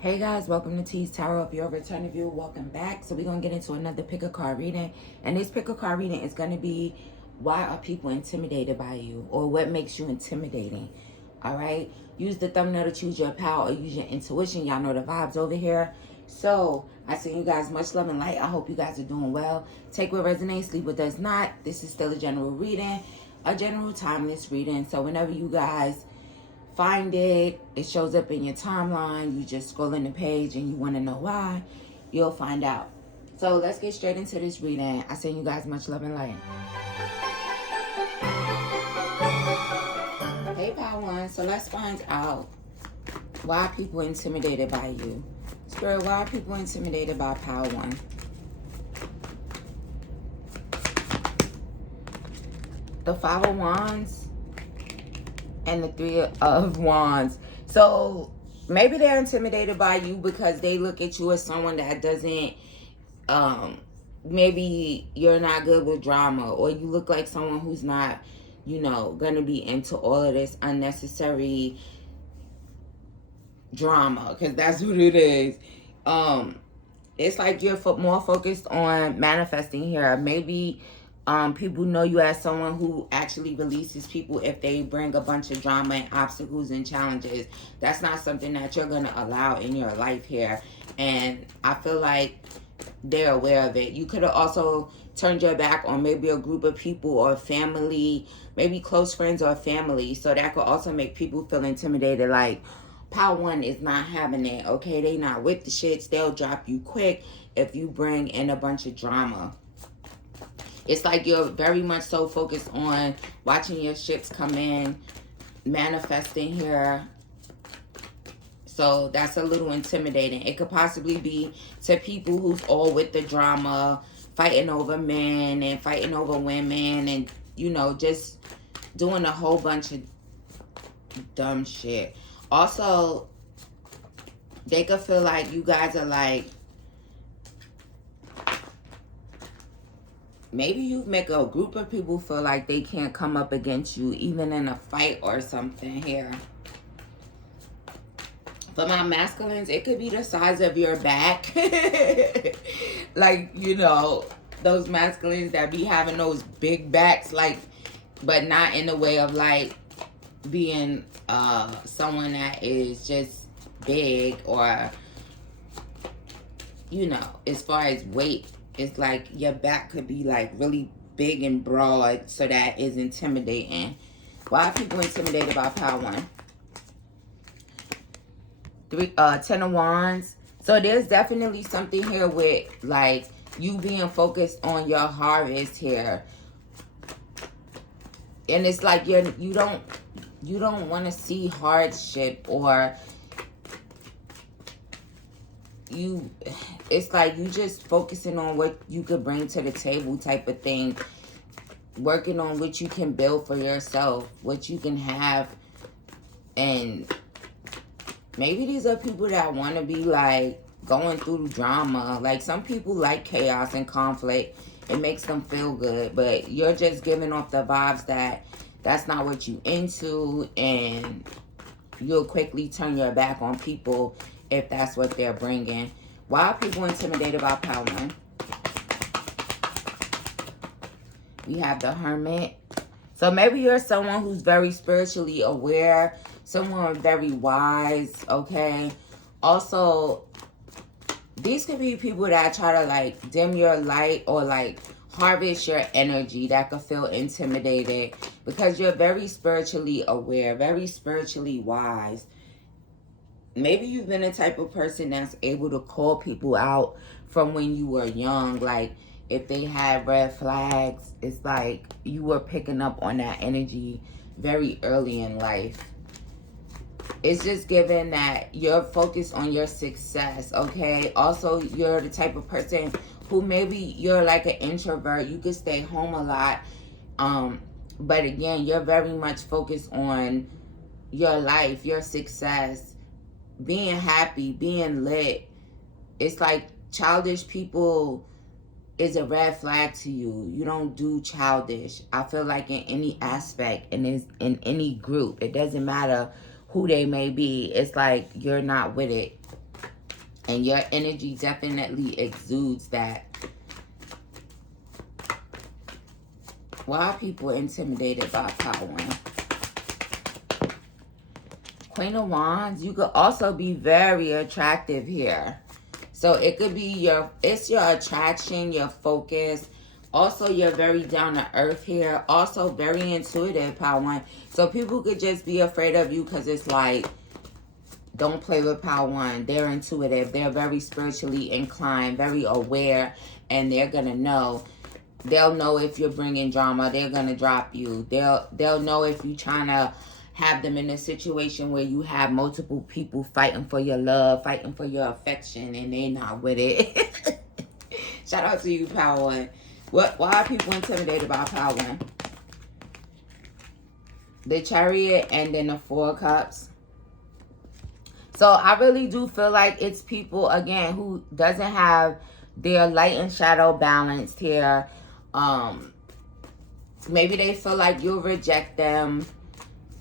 Hey guys, welcome to Teestarot. If you're a returning viewer, welcome back. So we're going to get into another pick a card reading. And this pick a card reading is going to be, why are people intimidated by you? Or what makes you intimidating? Alright? Use the thumbnail to choose your power or use your intuition. Y'all know the vibes over here. So, I send you guys much love and light. I hope you guys are doing well. Take what resonates, leave what does not. This is still a general reading. A general timeless reading. So whenever you guys find it, it shows up in your timeline, you just scroll in the page and you want to know why, you'll find out. So let's get straight into this reading. I send you guys much love and light. Hey Power One, so let's find out why are people intimidated by you. Spirit, why are people intimidated by Power One? The Five of Wands and the Three of Wands. So maybe they're intimidated by you because they look at you as someone that doesn't, maybe you're not good with drama, or you look like someone who's not, you know, gonna be into all of this unnecessary drama, because that's what it is. It's like you're more focused on manifesting here. Maybe people know you as someone who actually releases people if they bring a bunch of drama and obstacles and challenges. That's not something that you're going to allow in your life here. And I feel like they're aware of it. You could have also turned your back on maybe a group of people or family, maybe close friends or family. So that could also make people feel intimidated, like, Power One is not having it, okay? They not with the shits. They'll drop you quick if you bring in a bunch of drama. It's like you're very much so focused on watching your ships come in, manifesting here. So that's a little intimidating. It could possibly be to people who's all with the drama, fighting over men and fighting over women and, you know, just doing a whole bunch of dumb shit. Also, they could feel like you guys are like, maybe you make a group of people feel like they can't come up against you even in a fight or something here. For my masculines, it could be the size of your back. Like, you know, those masculines that be having those big backs, like, but not in the way of like being someone that is just big, or, you know, as far as weight. It's like your back could be like really big and broad, so that is intimidating. Why are people intimidated by Power One? 10 of Wands. So there's definitely something here with like you being focused on your harvest here. And it's like you don't want to see hardship, or it's like you just focusing on what you could bring to the table type of thing, working on what you can build for yourself, what you can have. And maybe these are people that want to be like going through drama. Like some people like chaos and conflict. It makes them feel good, but you're just giving off the vibes that that's not what you into, and you'll quickly turn your back on people if that's what they're bringing. Why are people intimidated by Power One? We have the Hermit. So maybe you're someone who's very spiritually aware, someone very wise, okay? Also, these could be people that try to like dim your light or like harvest your energy, that could feel intimidated because you're very spiritually aware, very spiritually wise. Maybe you've been a type of person that's able to call people out from when you were young. Like if they had red flags, it's like you were picking up on that energy very early in life. It's just given that you're focused on your success, okay? Also, you're the type of person who maybe you're like an introvert. You could stay home a lot. But again, you're very much focused on your life, your success, being happy, being lit. It's like childish people is a red flag to you. You don't do childish. I feel like in any aspect, and in any group, it doesn't matter who they may be. It's like you're not with it. And your energy definitely exudes that. Why are people intimidated by power? Queen of Wands, you could also be very attractive here. So it could be it's your attraction, your focus. Also, you're very down to earth here. Also, very intuitive, Power One. So people could just be afraid of you because it's like, don't play with Power One. They're intuitive. They're very spiritually inclined, very aware, and they're going to know. They'll know if you're bringing drama. They're going to drop you. They'll know if you're trying to have them in a situation where you have multiple people fighting for your love, fighting for your affection, and they're not with it. Shout out to you, Power One. Why are people intimidated by Power One? The Chariot and then the Four of Cups. So I really do feel like it's people, again, who doesn't have their light and shadow balanced here. Maybe they feel like you'll reject them.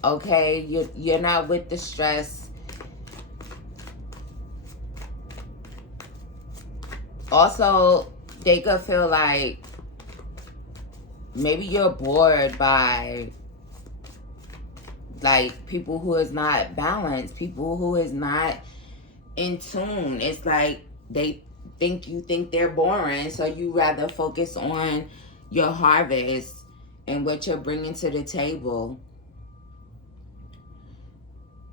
Okay, you're not with the stress. Also, they could feel like maybe you're bored by like people who is not balanced, people who is not in tune. It's like they think they're boring, so you rather focus on your harvest and what you're bringing to the table.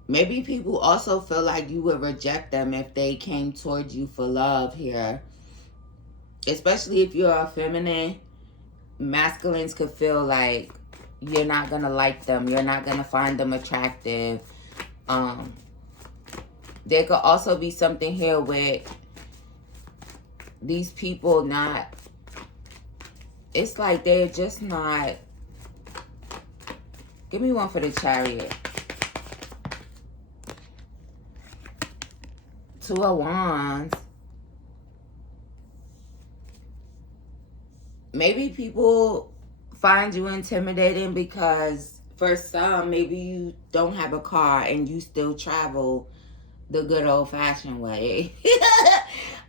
Maybe people also feel like you would reject them if they came towards you for love here. Especially if you're a feminine, masculines could feel like you're not going to like them. You're not going to find them attractive. There could also be something here with these people not... It's like they're just not... Give me one for the Chariot. Two of Wands. Maybe people find you intimidating because for some, maybe you don't have a car and you still travel the good old-fashioned way.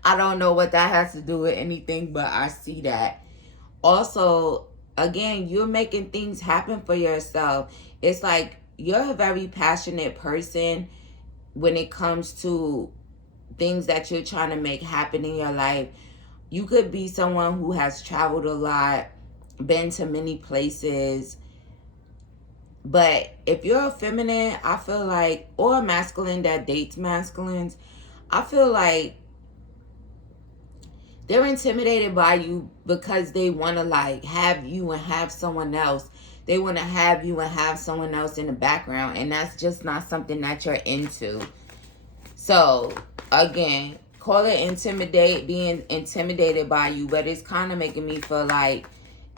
I don't know what that has to do with anything, but I see that. Also, again, you're making things happen for yourself. It's like you're a very passionate person when it comes to things that you're trying to make happen in your life. You could be someone who has traveled a lot, been to many places. But if you're a feminine, I feel like, or a masculine that dates masculines, I feel like they're intimidated by you because they want to like have you and have someone else. They want to have you and have someone else in the background. And that's just not something that you're into. So, again, call it being intimidated by you. But it's kind of making me feel like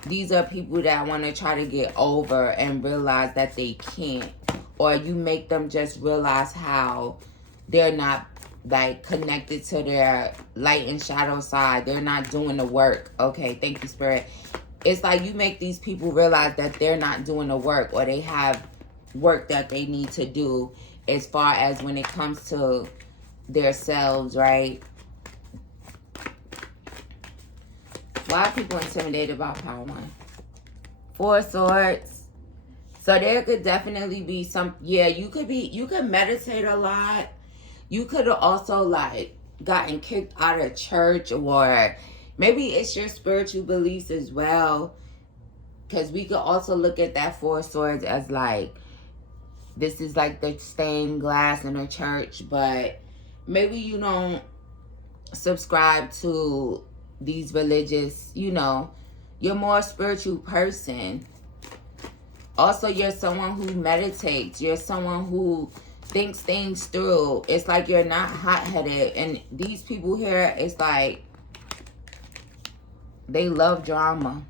these are people that want to try to get over and realize that they can't. Or you make them just realize how they're not like connected to their light and shadow side. They're not doing the work. Okay, thank you, Spirit. It's like you make these people realize that they're not doing the work, or they have work that they need to do as far as when it comes to their selves, right? Why are people intimidated by Power One? Four of Swords. So there could definitely be some, yeah, you could meditate a lot. You could have also like gotten kicked out of church, or maybe it's your spiritual beliefs as well. Because we could also look at that Four of Swords as like, this is like the stained glass in a church, but maybe you don't subscribe to these religious, you know, you're more a spiritual person. Also, you're someone who meditates. You're someone who thinks things through. It's like you're not hot-headed. And these people here, it's like they love drama.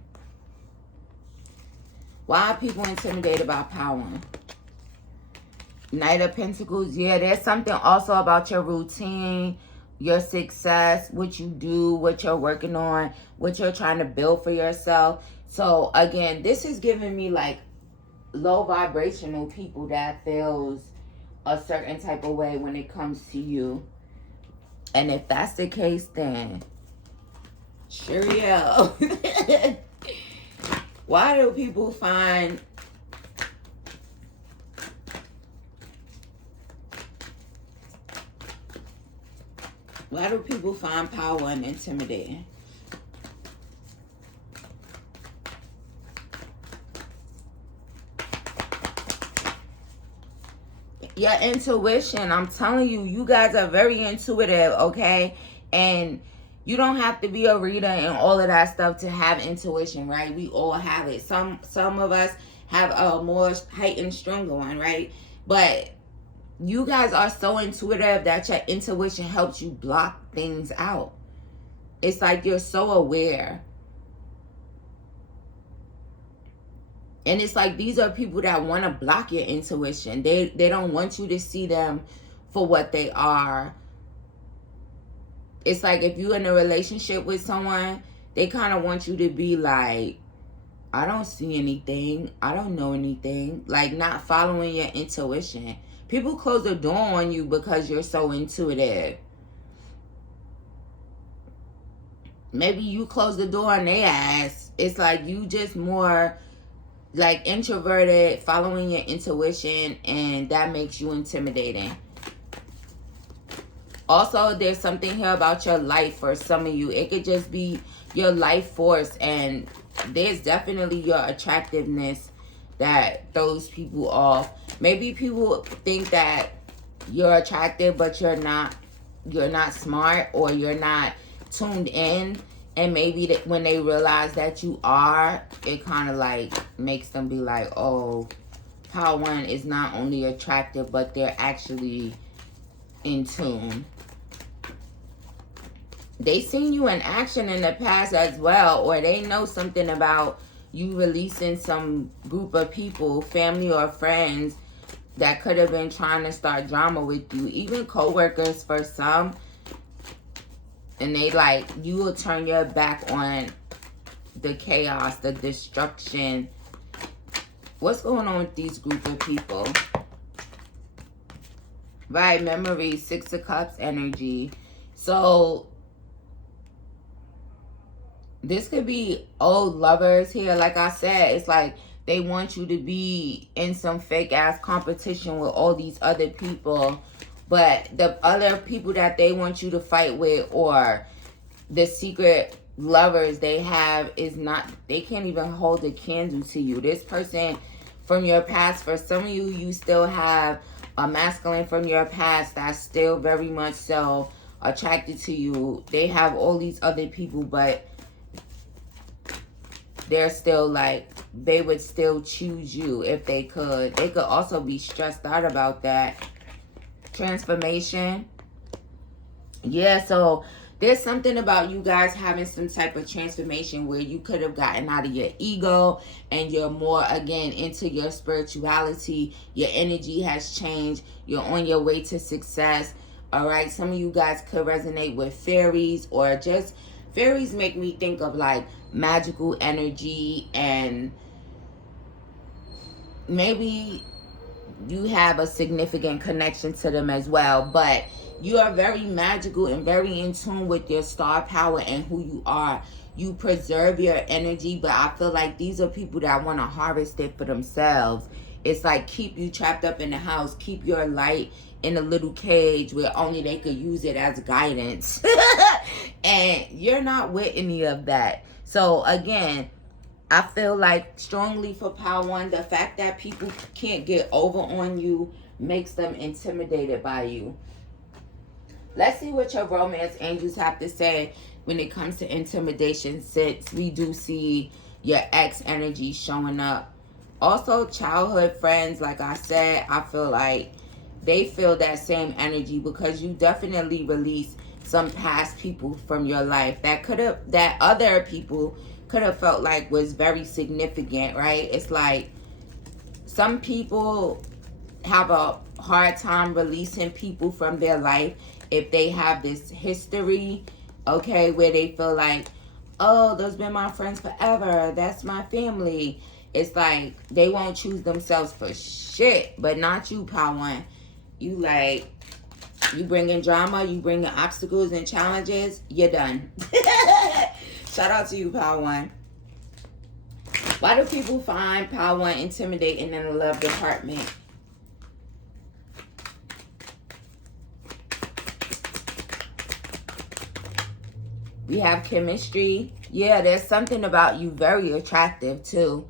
Why are people intimidated by Power? Knight of Pentacles. Yeah, there's something also about your routine, your success, what you do, what you're working on, what you're trying to build for yourself. So, again, this is giving me like low vibrational people that feels a certain type of way when it comes to you. And if that's the case, then cheerio. Why do people find power and intimidating? Your intuition, I'm telling you, you guys are very intuitive, okay? And you don't have to be a reader and all of that stuff to have intuition, right? We all have it. Some of us have a more heightened, stronger one, right? But you guys are so intuitive that your intuition helps you block things out. It's like you're so aware. And it's like these are people that want to block your intuition. They don't want you to see them for what they are. It's like if you're in a relationship with someone, they kind of want you to be like, I don't see anything. I don't know anything. Like not following your intuition. People close the door on you because you're so intuitive. Maybe you close the door on their ass. It's like you just more like introverted, following your intuition, and that makes you intimidating. Also, there's something here about your life for some of you. It could just be your life force, and there's definitely your attractiveness that throws people off. Maybe people think that you're attractive, but you're not smart, or you're not tuned in. And maybe that when they realize that you are, it kind of like makes them be like, oh, Power One is not only attractive, but they're actually in tune. They seen you in action in the past as well, or they know something about you releasing some group of people, family or friends, that could have been trying to start drama with you. Even co-workers for some. And they like, you will turn your back on the chaos, the destruction. What's going on with these group of people? Right, memory, 6 of Cups energy. So, this could be old lovers here. Like I said, it's like they want you to be in some fake ass competition with all these other people. But the other people that they want you to fight with, or the secret lovers they have, is not, they can't even hold a candle to you. This person from your past, for some of you, you still have a masculine from your past that's still very much so attracted to you. They have all these other people, but they're still like, they would still choose you if they could. They could also be stressed out about that. Transformation. Yeah, so there's something about you guys having some type of transformation where you could have gotten out of your ego and you're more, again, into your spirituality. Your energy has changed. You're on your way to success. All right, some of you guys could resonate with fairies, or just fairies make me think of like magical energy, and maybe you have a significant connection to them as well. But you are very magical and very in tune with your star power and who you are. You preserve your energy, but I feel like these are people that want to harvest it for themselves. It's like keep you trapped up in the house, keep your light in a little cage where only they could use it as guidance. And you're not with any of that. So again, I feel like strongly for Power One, the fact that people can't get over on you makes them intimidated by you. Let's see what your romance angels have to say when it comes to intimidation, since we do see your ex energy showing up. Also, childhood friends, like I said, I feel like they feel that same energy because you definitely release some past people from your life that other people could have felt like was very significant, right? It's like some people have a hard time releasing people from their life if they have this history, okay, where they feel like, oh, those been my friends forever, that's my family. It's like they won't choose themselves for shit. But not you, Power One. You like, You bringing drama, you bringing obstacles and challenges, you're done. Shout out to you, Power One. Why do people find Power One intimidating in the love department? We have chemistry. Yeah, there's something about you very attractive too.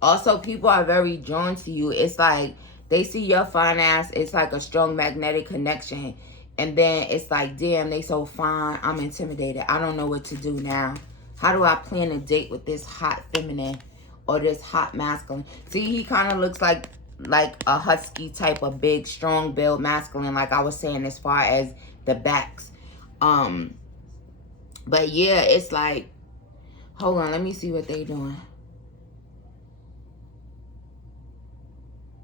Also, people are very drawn to you. It's like they see your fine ass. It's like a strong magnetic connection. And then it's like, damn, they so fine. I'm intimidated. I don't know what to do now. How do I plan a date with this hot feminine or this hot masculine? See, he kind of looks like a husky type of big, strong build masculine, like I was saying, as far as the backs. But yeah, it's like, hold on, let me see what they doing.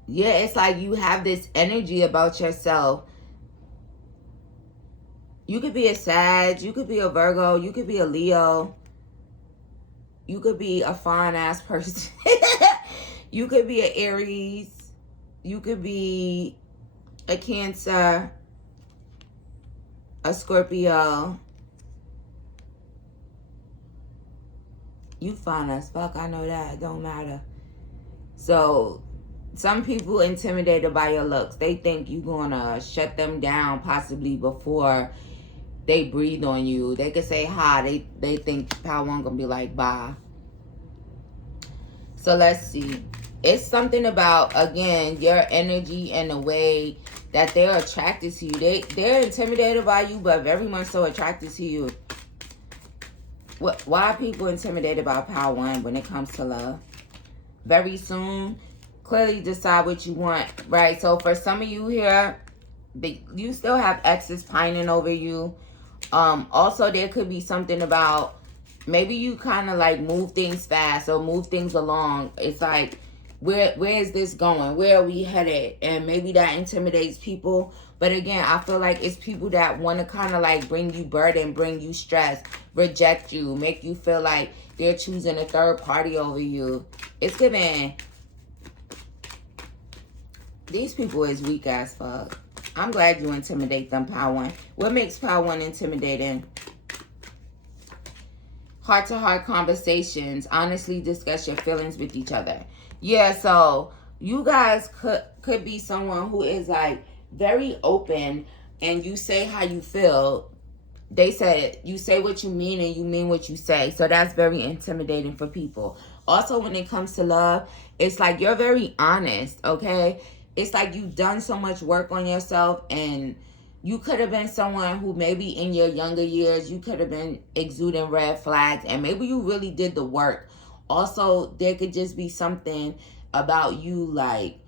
Yeah, it's like you have this energy about yourself. You could be a Sag, you could be a Virgo, you could be a Leo. You could be a fine ass person. You could be an Aries. You could be a Cancer, a Scorpio. You fine as fuck, I know that. It don't matter. So, some people intimidated by your looks. They think you're gonna shut them down possibly before they breathe on you. They could say hi. They think Power One gonna be like, bye. So let's see. It's something about, again, your energy and the way that they're attracted to you. They're intimidated by you, but very much so attracted to you. Why are people intimidated by Power One when it comes to love? Very soon, clearly decide what you want, right? So for some of you here, you still have exes pining over you. Also, there could be something about maybe you kind of like move things fast or move things along. It's like, where is this going? Where are we headed? And maybe that intimidates people. But again, I feel like it's people that want to kind of like bring you burden, bring you stress, reject you, make you feel like they're choosing a third party over you. It's giving. These people is weak as fuck. I'm glad you intimidate them, Power One. What makes Power One intimidating? Heart-to-heart conversations. Honestly discuss your feelings with each other. Yeah, so you guys could be someone who is like very open and you say how you feel. They said you say what you mean and you mean what you say. So that's very intimidating for people. Also, when it comes to love, it's like you're very honest, okay? It's like you've done so much work on yourself, and you could have been someone who maybe in your younger years, you could have been exuding red flags, and maybe you really did the work. Also, there could just be something about you like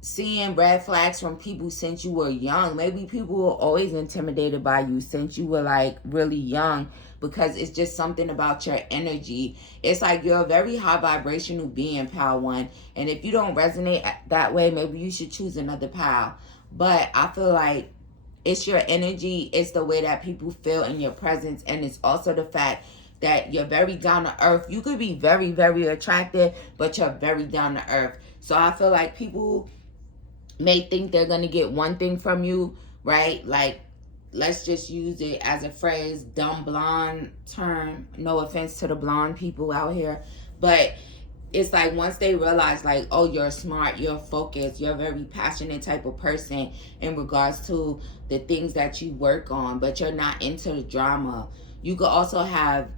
seeing red flags from people since you were young. Maybe people were always intimidated by you since you were like really young, because it's just something about your energy. It's like you're a very high vibrational being, Power One. And if you don't resonate that way, maybe you should choose another pal. But I feel like it's your energy. It's the way that people feel in your presence. And it's also the fact that you're very down to earth. You could be very, very attractive, but you're very down to earth. So I feel like people may think they're going to get one thing from you, right? Like, let's just use it as a phrase, dumb blonde term. No offense to the blonde people out here. But it's like once they realize like, oh, you're smart, you're focused, you're a very passionate type of person in regards to the things that you work on, but you're not into the drama. You could also have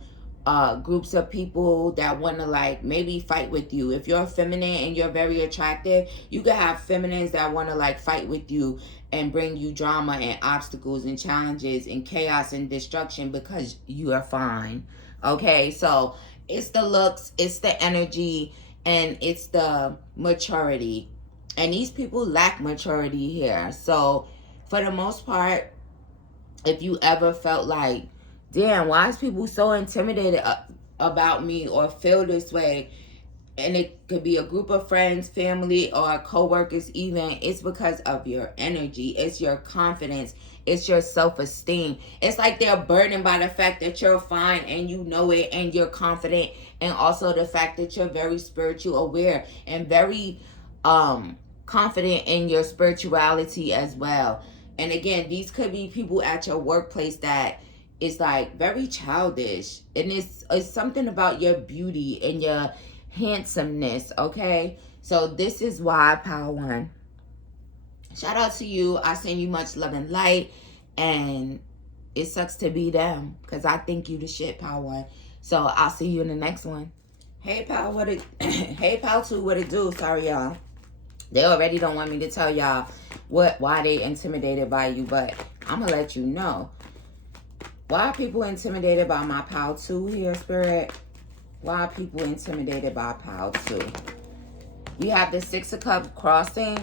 groups of people that want to like maybe fight with you. If you're feminine and you're very attractive, you could have feminines that want to like fight with you and bring you drama and obstacles and challenges and chaos and destruction because you are fine. Okay, so it's the looks, it's the energy, and it's the maturity. And these people lack maturity here. So for the most part, if you ever felt like, damn, why is people so intimidated about me or feel this way? And it could be a group of friends, family, or co-workers even. It's because of your energy. It's your confidence. It's your self-esteem. It's like they're burdened by the fact that you're fine and you know it and you're confident. And also the fact that you're very spiritual aware and very confident in your spirituality as well. And again, these could be people at your workplace that is like very childish. And it's something about your beauty and your handsomeness, okay? So this is why, Power One. Shout out to you. I send you much love and light. And it sucks to be them, because I think you the shit, Power One. So I'll see you in the next one. Hey, Power, what it... hey, Power Two, what it do? Sorry, y'all. They already don't want me to tell y'all why they intimidated by you, but I'm going to let you know. Why are people intimidated by my Power 2 here, Spirit? Why are people intimidated by Power 2? We have the Six of Cups crossing.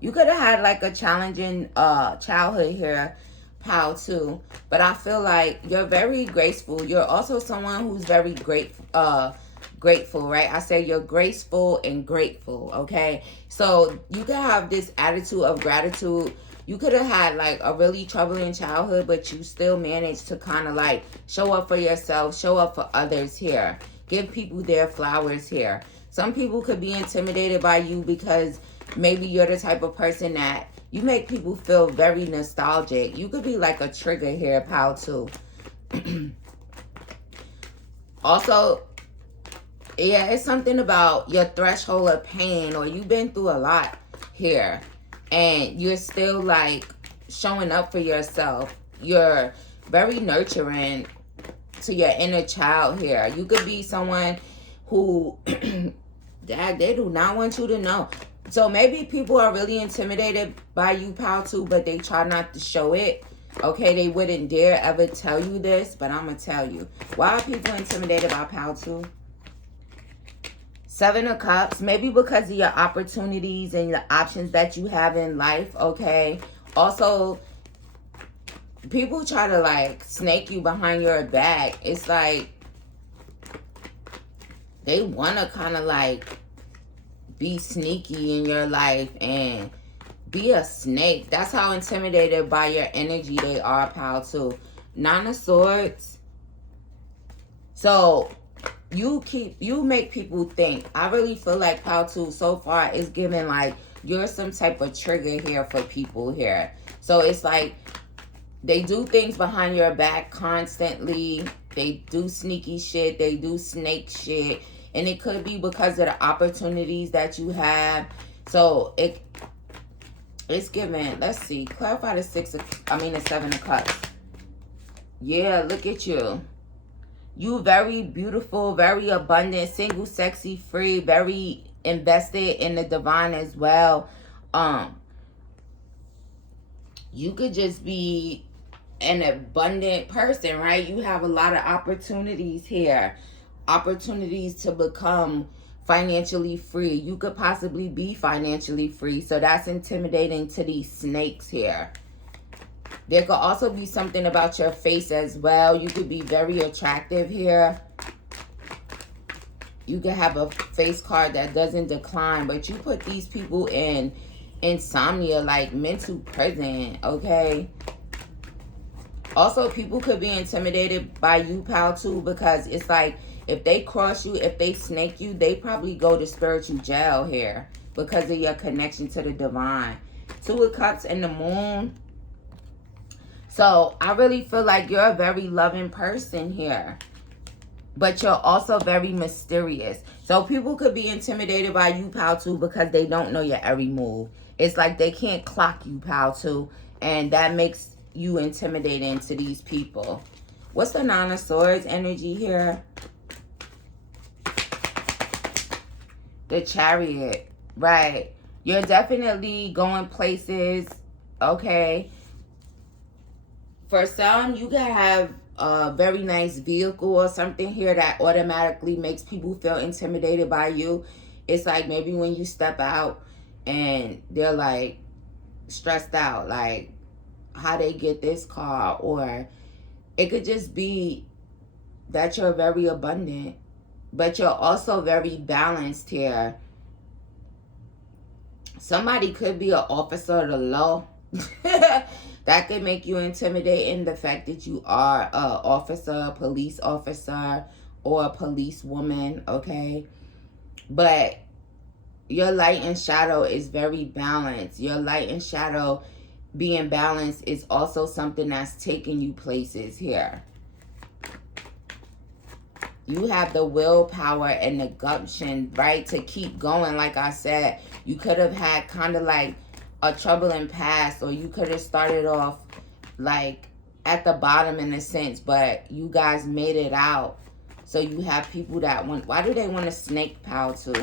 You could have had like a challenging childhood here, Power 2. But I feel like you're very graceful. You're also someone who's very grateful, right? I say you're graceful and grateful, okay? So you can have this attitude of gratitude. You could have had like a really troubling childhood, but you still managed to kind of like show up for yourself, show up for others here. Give people their flowers here. Some people could be intimidated by you because maybe you're the type of person that you make people feel very nostalgic. You could be like a trigger here, Power 2. Also, yeah, it's something about your threshold of pain, or you've been through a lot here and you're still like showing up for yourself. You're very nurturing to your inner child here. You could be someone who they do not want you to know. So maybe people are really intimidated by you, Power 2, but they try not to show it. Okay, they wouldn't dare ever tell you this, but I'm going to tell you. Why are people intimidated by Power 2? Seven of Cups, maybe because of your opportunities and the options that you have in life, okay? Also, people try to like snake you behind your back. It's like they want to kind of like be sneaky in your life and be a snake. That's how intimidated by your energy they are, Power 2. Nine of Swords. So you make people think. I really feel like Power 2 so far is giving like you're some type of trigger here for people here. So it's like they do things behind your back constantly. They do sneaky shit. They do snake shit. And it could be because of the opportunities that you have. So it's giving, let's see, clarify the Seven of Cups. Yeah, look at you. You very beautiful, very abundant, single, sexy, free, very invested in the divine as well. You could just be an abundant person, right? You have a lot of opportunities here. Opportunities to become financially free. You could possibly be financially free. So that's intimidating to these snakes here. There could also be something about your face as well. You could be very attractive here. You could have a face card that doesn't decline, but you put these people in insomnia, like mental prison, okay? Also, people could be intimidated by you, Power 2, because it's like if they cross you, if they snake you, they probably go to spiritual jail here because of your connection to the divine. Two of Cups and the Moon. So I really feel like you're a very loving person here, but you're also very mysterious. So people could be intimidated by you, Power 2, because they don't know your every move. It's like they can't clock you, Power 2, and that makes you intimidating to these people. What's the Nine of Swords energy here? The Chariot, right? You're definitely going places, okay? For some, you can have a very nice vehicle or something here that automatically makes people feel intimidated by you. It's like maybe when you step out and they're like stressed out, like how they get this car, or it could just be that you're very abundant, but you're also very balanced here. Somebody could be an officer of the law. That could make you intimidating, the fact that you are an officer, a police officer, or a policewoman, okay? But your light and shadow is very balanced. Your light and shadow being balanced is also something that's taking you places here. You have the willpower and the gumption, right, to keep going. Like I said, you could have had kind of like a troubling past, or you could have started off like at the bottom in a sense, but you guys made it out. So you have people that want, why do they want a snake pile too?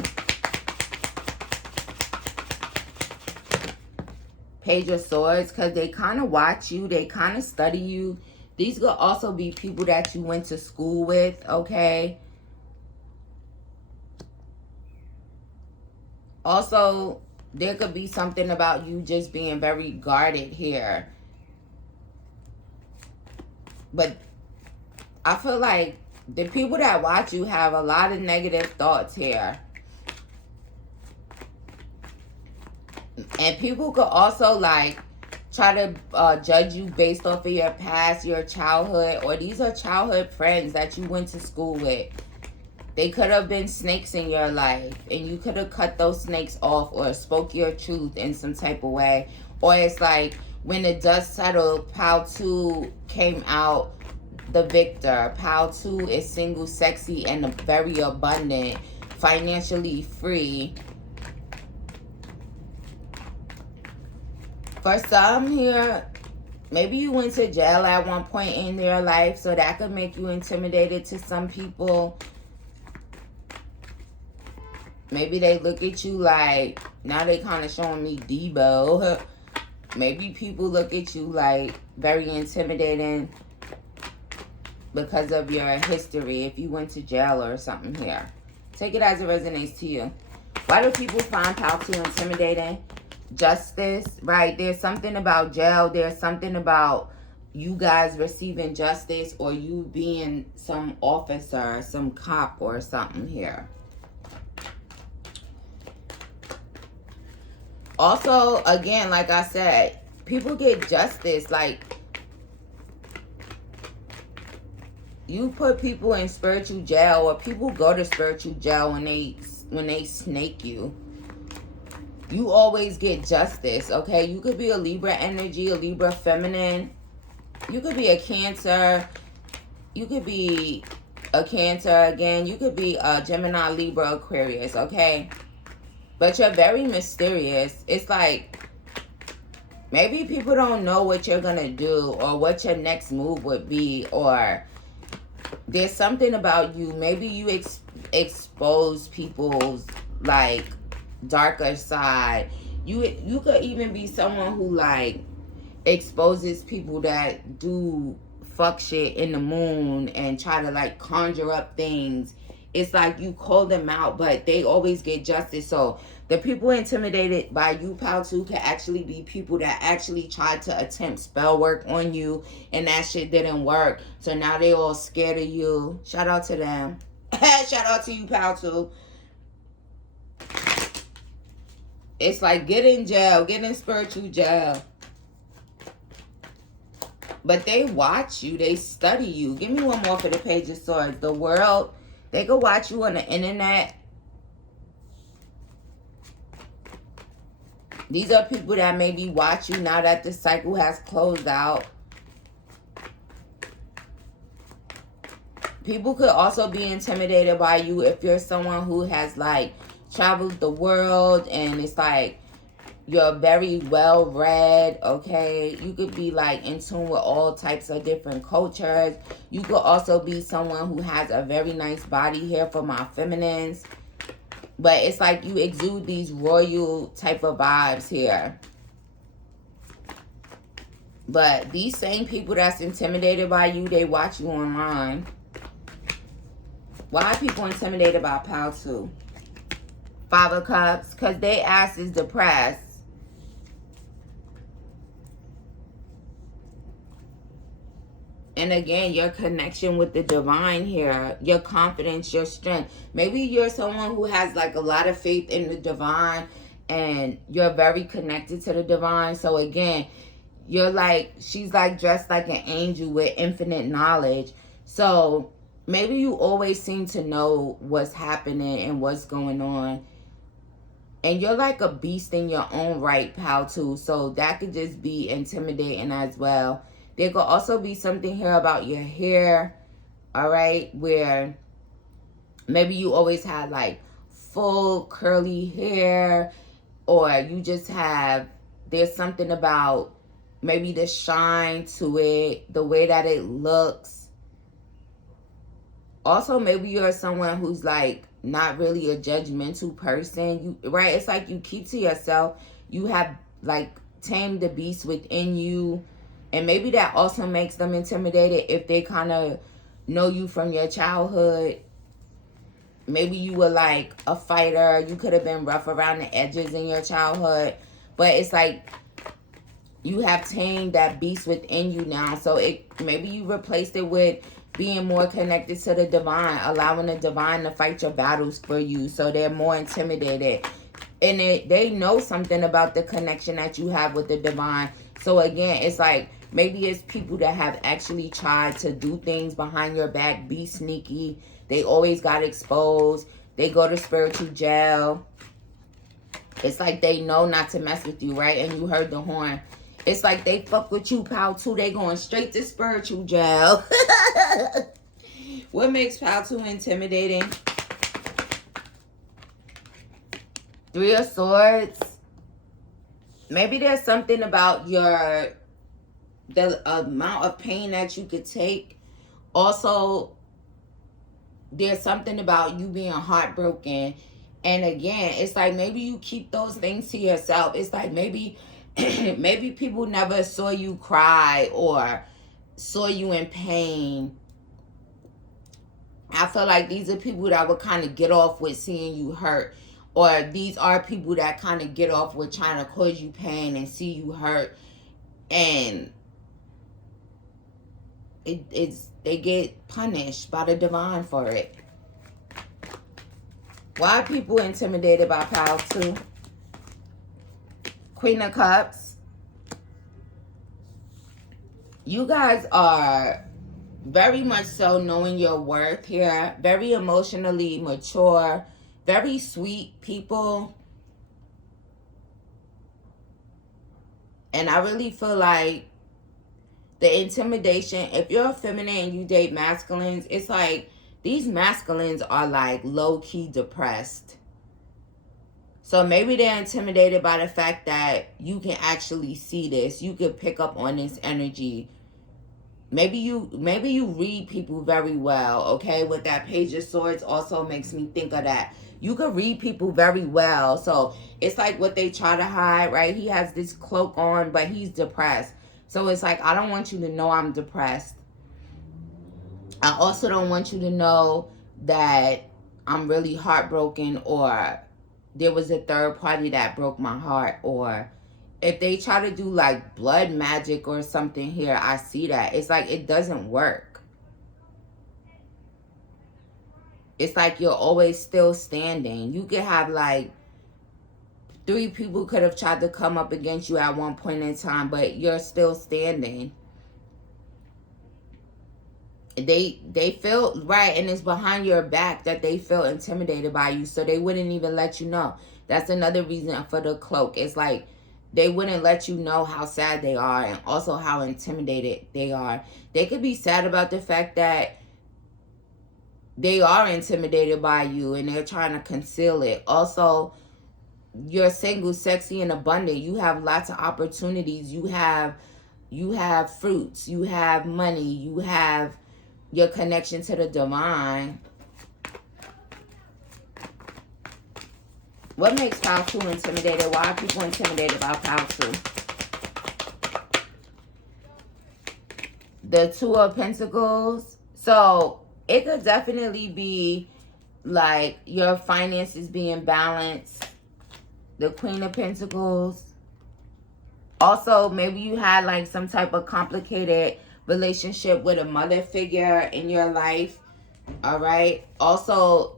Page of Swords, because they kind of watch you, they kind of study you. These could also be people that you went to school with, okay? Also, there could be something about you just being very guarded here. But I feel like the people that watch you have a lot of negative thoughts here. And people could also like try to judge you based off of your past, your childhood, or these are childhood friends that you went to school with. They could have been snakes in your life, and you could have cut those snakes off or spoke your truth in some type of way. Or it's like when the dust settled, pile 2 came out the victor. Pile 2 is single, sexy, and very abundant, financially free. For some here, maybe you went to jail at one point in their life, so that could make you intimidated to some people. Maybe they look at you like, now they kind of showing me Debo. Maybe people look at you like very intimidating because of your history, if you went to jail or something here. Take it as it resonates to you. Why do people find pile 2 intimidating? Justice, right? There's something about jail. There's something about you guys receiving justice, or you being some officer, some cop or something here. Also, again, like I said, people get justice. Like, you put people in spiritual jail, or people go to spiritual jail when they snake you. You always get justice, okay? You could be a Libra energy, a Libra feminine. You could be a Cancer. You could be a Cancer again. You could be a Gemini, Libra, Aquarius, okay? But you're very mysterious. It's like maybe people don't know what you're going to do or what your next move would be, or there's something about you. Maybe you expose people's like darker side. You could even be someone who like exposes people that do fuck shit in the moon and try to like conjure up things. It's like you call them out, but they always get justice. So the people intimidated by you, pile 2, could actually be people that actually tried to attempt spell work on you, and that shit didn't work. So now they all scared of you. Shout out to them. Shout out to you, pile 2. It's like get in jail, get in spiritual jail. But they watch you, they study you. Give me one more for the Page of Swords. The world, they go watch you on the internet. These are people that maybe watch you now that the cycle has closed out. People could also be intimidated by you if you're someone who has like traveled the world, and it's like you're very well read, okay? You could be like in tune with all types of different cultures. You could also be someone who has a very nice body here for my feminines. But it's like you exude these royal type of vibes here. But these same people that's intimidated by you, they watch you online. Why are people intimidated by pile 2? 5 of Cups, because their ass is depressed. And again, your connection with the divine here, your confidence, your strength. Maybe you're someone who has like a lot of faith in the divine, and you're very connected to the divine. So again, you're like, she's like dressed like an angel with infinite knowledge. So maybe you always seem to know what's happening and what's going on. And you're like a beast in your own right, pal, too. So that could just be intimidating as well. There could also be something here about your hair, all right, where maybe you always had like full curly hair, or you just have, there's something about maybe the shine to it, the way that it looks. Also, maybe you're someone who's like not really a judgmental person, right? It's like you keep to yourself. You have like tamed the beast within you, and maybe that also makes them intimidated if they kind of know you from your childhood. Maybe you were like a fighter. You could have been rough around the edges in your childhood, but it's like you have tamed that beast within you now. So maybe you replaced it with being more connected to the divine, allowing the divine to fight your battles for you. So they're more intimidated. And they know something about the connection that you have with the divine. So again, it's like maybe it's people that have actually tried to do things behind your back, be sneaky. They always got exposed. They go to spiritual jail. It's like they know not to mess with you, right? And you heard the horn. It's like they fuck with you, pal, too. They going straight to spiritual jail. What makes pal too intimidating? Three of Swords. Maybe there's something about the amount of pain that you could take. Also, there's something about you being heartbroken. And again, it's like maybe you keep those things to yourself. It's like maybe people never saw you cry or saw you in pain. I feel like these are people that would kind of get off with seeing you hurt. Or these are people that kind of get off with trying to cause you pain and see you hurt. And they get punished by the divine for it. Why are people intimidated by pal too? Queen of Cups. You guys are very much so knowing your worth here. Very emotionally mature. Very sweet people. And I really feel like the intimidation, if you're a feminine and you date masculines, it's like these masculines are like low-key depressed. So maybe they're intimidated by the fact that you can actually see this. You can pick up on this energy. Maybe you read people very well, okay? With that Page of Swords also makes me think of that. You can read people very well. So it's like what they try to hide, right? He has this cloak on, but he's depressed. So it's like, I don't want you to know I'm depressed. I also don't want you to know that I'm really heartbroken, or there was a third party that broke my heart. Or if they try to do like blood magic or something here, I see that. It's like it doesn't work. It's like you're always still standing. You could have like 3 people could have tried to come up against you at one point in time, but you're still standing. They feel, right, and it's behind your back that they feel intimidated by you, so they wouldn't even let you know. That's another reason for the cloak. It's like they wouldn't let you know how sad they are and also how intimidated they are. They could be sad about the fact that they are intimidated by you and they're trying to conceal it. Also, you're single, sexy, and abundant. You have lots of opportunities. You have fruits. You have money. You have your connection to the divine. What makes pal 2 intimidated? Why are people intimidated by pal 2? The 2 of Pentacles. So it could definitely be like your finances being balanced. The Queen of Pentacles. Also, maybe you had like some type of complicated relationship with a mother figure in your life. All right. Also,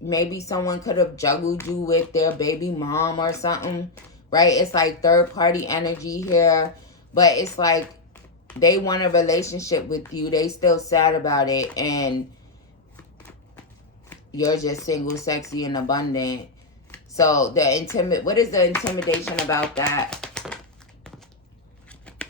maybe someone could have juggled you with their baby mom or something. Right. It's like third party energy here. But it's like they want a relationship with you. They still sad about it. And you're just single, sexy, and abundant. So what is the intimidation about that?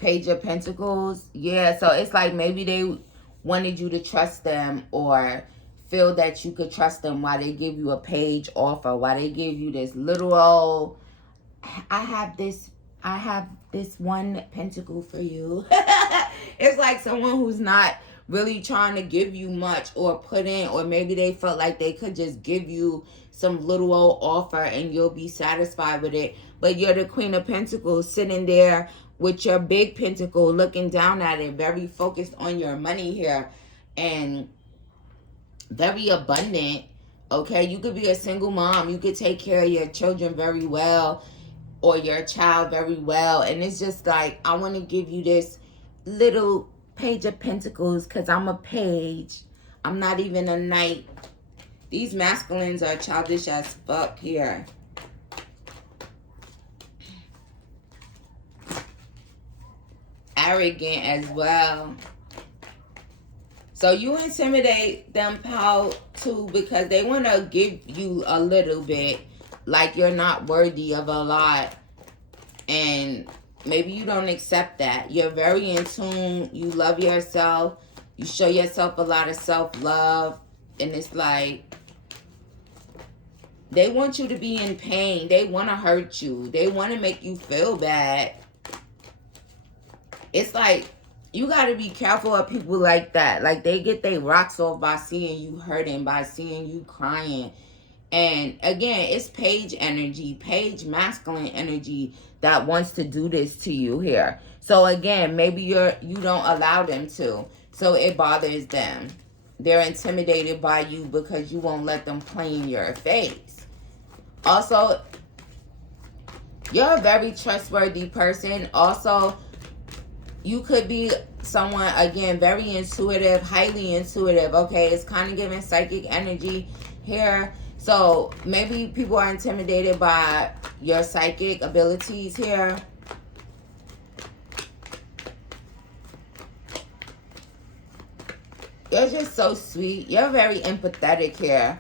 Page of Pentacles. Yeah, so it's like maybe they wanted you to trust them or feel that you could trust them while they give you a page offer, while they give you this little old, I have this one pentacle for you. It's like someone who's not really trying to give you much or put in, or maybe they felt like they could just give you some little old offer and you'll be satisfied with it. But you're the Queen of Pentacles sitting there with your big pentacle looking down at it, very focused on your money here and very abundant. Okay, you could be a single mom. You could take care of your children very well or your child very well. And it's just like, I want to give you this little Page of Pentacles because I'm a page. I'm not even a knight. These masculines are childish as fuck here. Arrogant as well. So you intimidate them, pal, too, because they want to give you a little bit, like you're not worthy of a lot. And maybe you don't accept that. You're very in tune. You love yourself. You show yourself a lot of self-love. And it's like, they want you to be in pain. They want to hurt you. They want to make you feel bad. It's like, you got to be careful of people like that. Like, they get their rocks off by seeing you hurting, by seeing you crying. And again, it's page energy, page masculine energy that wants to do this to you here. So again, maybe you don't allow them to. So it bothers them. They're intimidated by you because you won't let them play in your face. Also, you're a very trustworthy person. Also, you could be someone, again, very intuitive, highly intuitive, okay? It's kind of giving psychic energy here. So maybe people are intimidated by your psychic abilities here. You're just so sweet. You're very empathetic here.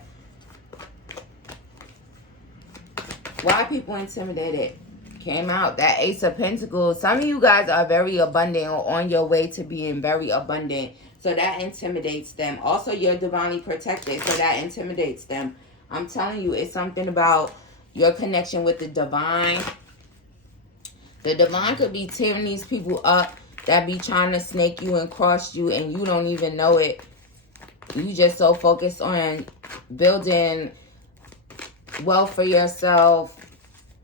Why are people intimidated? Came out that Ace of Pentacles. Some of you guys are very abundant or on your way to being very abundant. So that intimidates them. Also, you're divinely protected. So that intimidates them. I'm telling you, it's something about your connection with the divine. The divine could be tearing these people up that be trying to snake you and cross you and you don't even know it. You just so focused on building wealth for yourself,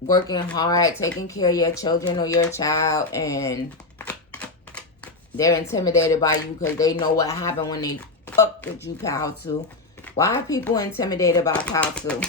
working hard, taking care of your children or your child, and they're intimidated by you because they know what happened when they fucked with you, pal, too. Why are people intimidated by pal, too?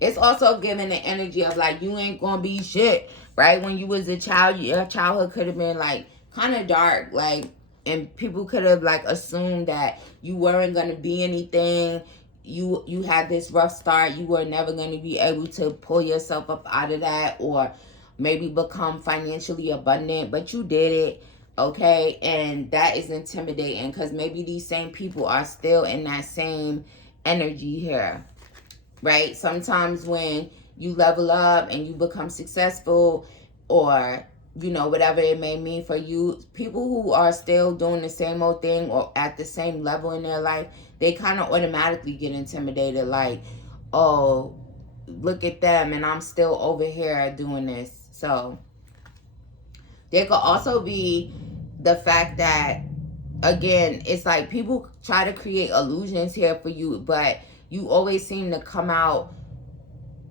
It's also giving the energy of like, you ain't gonna be shit, right? When you was a child, your childhood could have been like kind of dark, like, and people could have like assumed that you weren't gonna be anything. You had this rough start. You were never going to be able to pull yourself up out of that or maybe become financially abundant, but you did it, okay? And that is intimidating because maybe these same people are still in that same energy here, right? Sometimes when you level up and you become successful or, you know, whatever it may mean for you, people who are still doing the same old thing or at the same level in their life, they kind of automatically get intimidated, like, oh, look at them and I'm still over here doing this. So there could also be the fact that, again, it's like people try to create illusions here for you, but you always seem to come out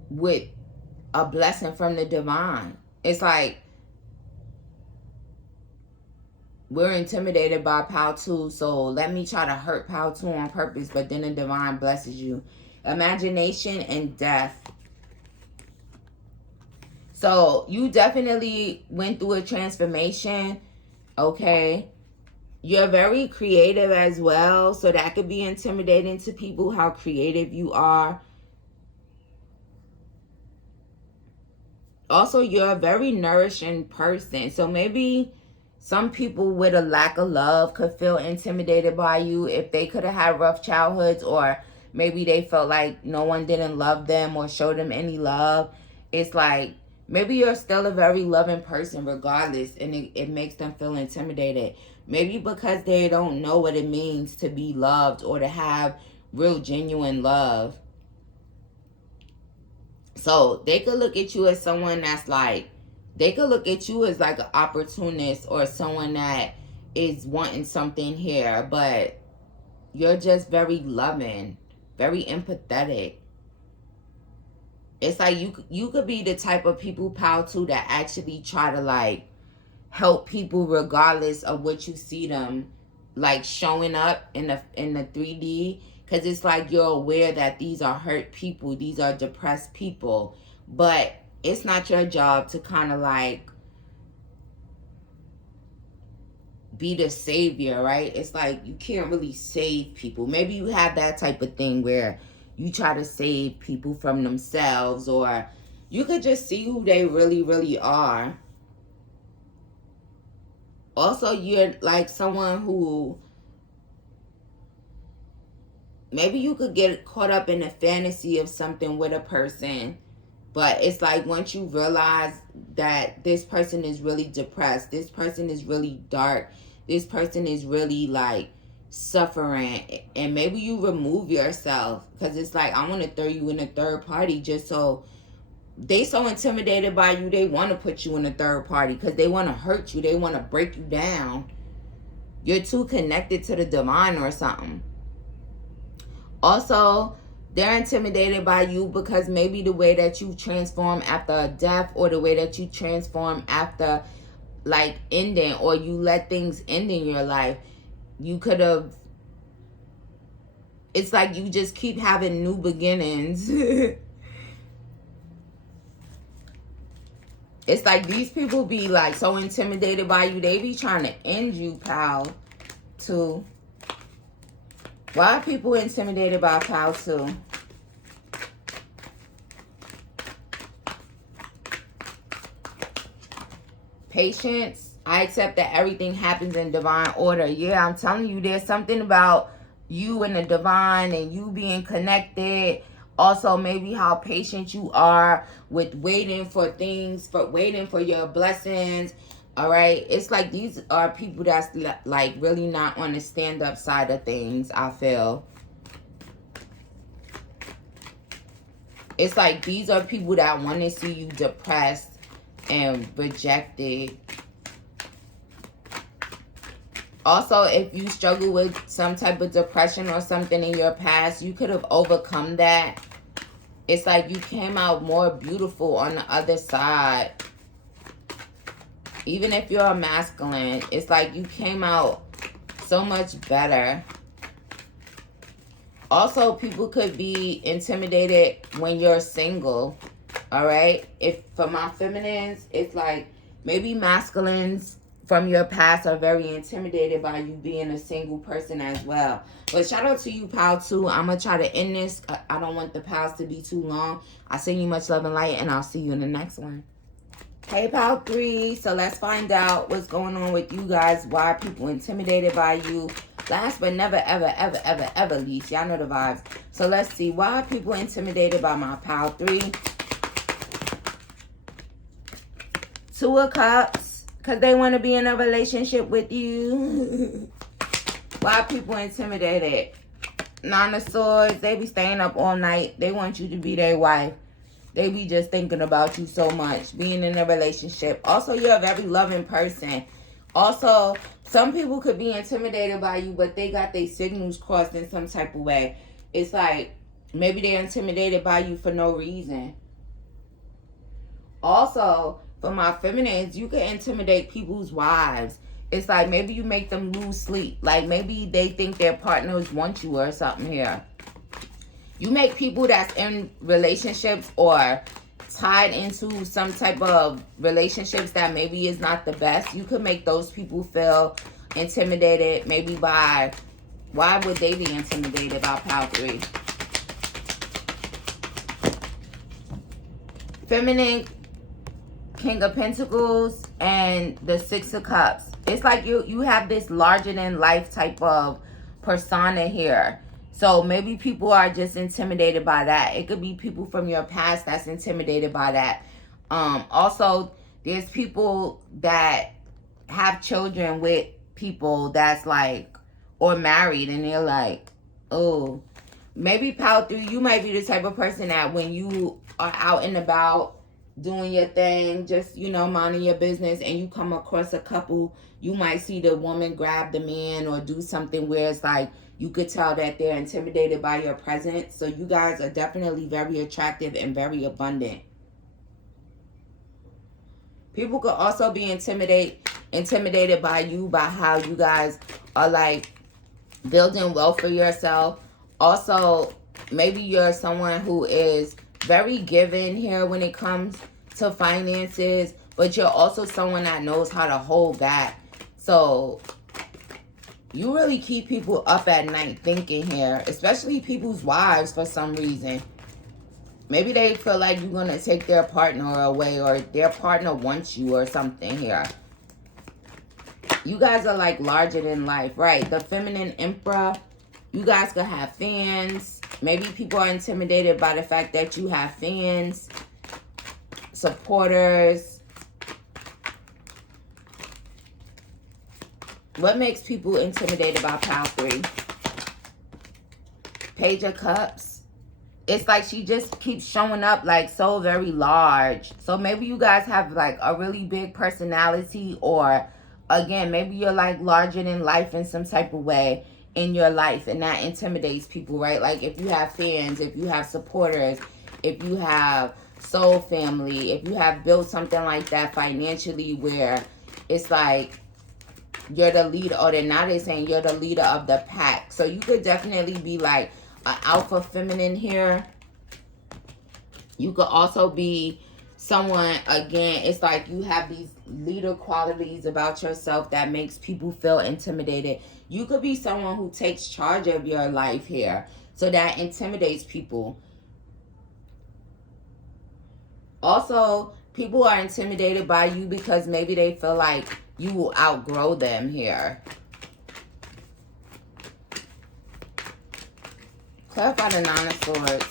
with a blessing from the divine. It's like, we're intimidated by Pal 2, so let me try to hurt Pal 2 on purpose, but then the divine blesses you. Imagination and death. So you definitely went through a transformation, okay? You're very creative as well, so that could be intimidating to people, how creative you are. Also, you're a very nourishing person, so maybe some people with a lack of love could feel intimidated by you if they could have had rough childhoods, or maybe they felt like no one didn't love them or show them any love. It's like, maybe you're still a very loving person regardless, and it makes them feel intimidated. Maybe because they don't know what it means to be loved or to have real genuine love. So they could look at you as someone that's like, they could look at you as like an opportunist or someone that is wanting something here, but you're just very loving, very empathetic. It's like you could be the type of people, pal, too, that actually try to like help people regardless of what you see them like showing up in the 3D, because it's like you're aware that these are hurt people, these are depressed people, but it's not your job to kind of like be the savior, right? It's like you can't really save people. Maybe you have that type of thing where you try to save people from themselves, or you could just see who they really, really are. Also, you're like someone who, maybe you could get caught up in a fantasy of something with a person, but it's like once you realize that this person is really depressed, this person is really dark, this person is really like suffering, and maybe you remove yourself because it's like, I want to throw you in a third party just so they so intimidated by you, they want to put you in a third party because they want to hurt you, they want to break you down. You're too connected to the divine or something. Also, they're intimidated by you because maybe the way that you transform after a death, or the way that you transform after like ending, or you let things end in your life, you could have, it's like you just keep having new beginnings. It's like these people be like so intimidated by you, they be trying to end you, pal, too. Why are people intimidated by pal, too? Patience. I accept that everything happens in divine order. Yeah, I'm telling you, there's something about you and the divine and you being connected. Also, maybe how patient you are with waiting for things, for waiting for your blessings. All right. It's like these are people that's like really not on the stand-up side of things, I feel. It's like these are people that want to see you depressed and rejected. Also, if you struggle with some type of depression or something in your past, you could have overcome that. It's like you came out more beautiful on the other side. Even if you're a masculine, it's like you came out so much better. Also, people could be intimidated when you're single. All right? If for my feminines, it's like maybe masculines from your past are very intimidated by you being a single person as well. But shout out to you, pal, too. I'm going to try to end this. I don't want the pals to be too long. I send you much love and light, and I'll see you in the next one. Hey, pal 3. So let's find out what's going on with you guys. Why are people intimidated by you? Last but never, ever, ever, ever, ever least. Y'all know the vibes. So let's see. Why are people intimidated by my pal 3? 2 of Cups. Because they want to be in a relationship with you. Why are people intimidated? 9 of Swords. They be staying up all night. They want you to be their wife. They be just thinking about you so much. Being in a relationship. Also, you're a very loving person. Also, some people could be intimidated by you, but they got their signals crossed in some type of way. It's like, maybe they're intimidated by you for no reason. Also, for my feminines, you can intimidate people's wives. It's like maybe you make them lose sleep. Like maybe they think their partners want you or something here. You make people that's in relationships or tied into some type of relationships that maybe is not the best. You could make those people feel intimidated maybe by, why would they be intimidated by pal 3? Feminine, King of Pentacles, and the 6 of Cups. It's like you have this larger than life type of persona here. So maybe people are just intimidated by that. It could be people from your past that's intimidated by that. Also, there's people that have children with people that's like, or married, and they're like, oh, maybe pal 3, you might be the type of person that when you are out and about doing your thing, just, you know, minding your business, and you come across a couple, you might see the woman grab the man or do something where it's like, you could tell that they're intimidated by your presence. So you guys are definitely very attractive and very abundant. People could also be intimidated by you, by how you guys are like building wealth for yourself. Also, maybe you're someone who is very giving here when it comes to finances, but you're also someone that knows how to hold back. So you really keep people up at night thinking here, especially people's wives for some reason. Maybe they feel like you're going to take their partner away, or their partner wants you or something here. You guys are like larger than life, right? The feminine emperor, you guys could have fans. Maybe people are intimidated by the fact that you have fans, supporters. What makes people intimidated about pal 3? Page of Cups. It's like she just keeps showing up like so very large. So maybe you guys have like a really big personality, or again, maybe you're like larger than life in some type of way in your life, and that intimidates people, right? Like if you have fans, if you have supporters, if you have soul family, if you have built something like that financially where it's like you're the leader, or now they're saying you're the leader of the pack. So you could definitely be like an alpha feminine here. You could also be someone, again, it's like you have these leader qualities about yourself that makes people feel intimidated. You could be someone who takes charge of your life here, so that intimidates people. Also, people are intimidated by you because maybe they feel like you will outgrow them here. Clarify the 9 of Swords.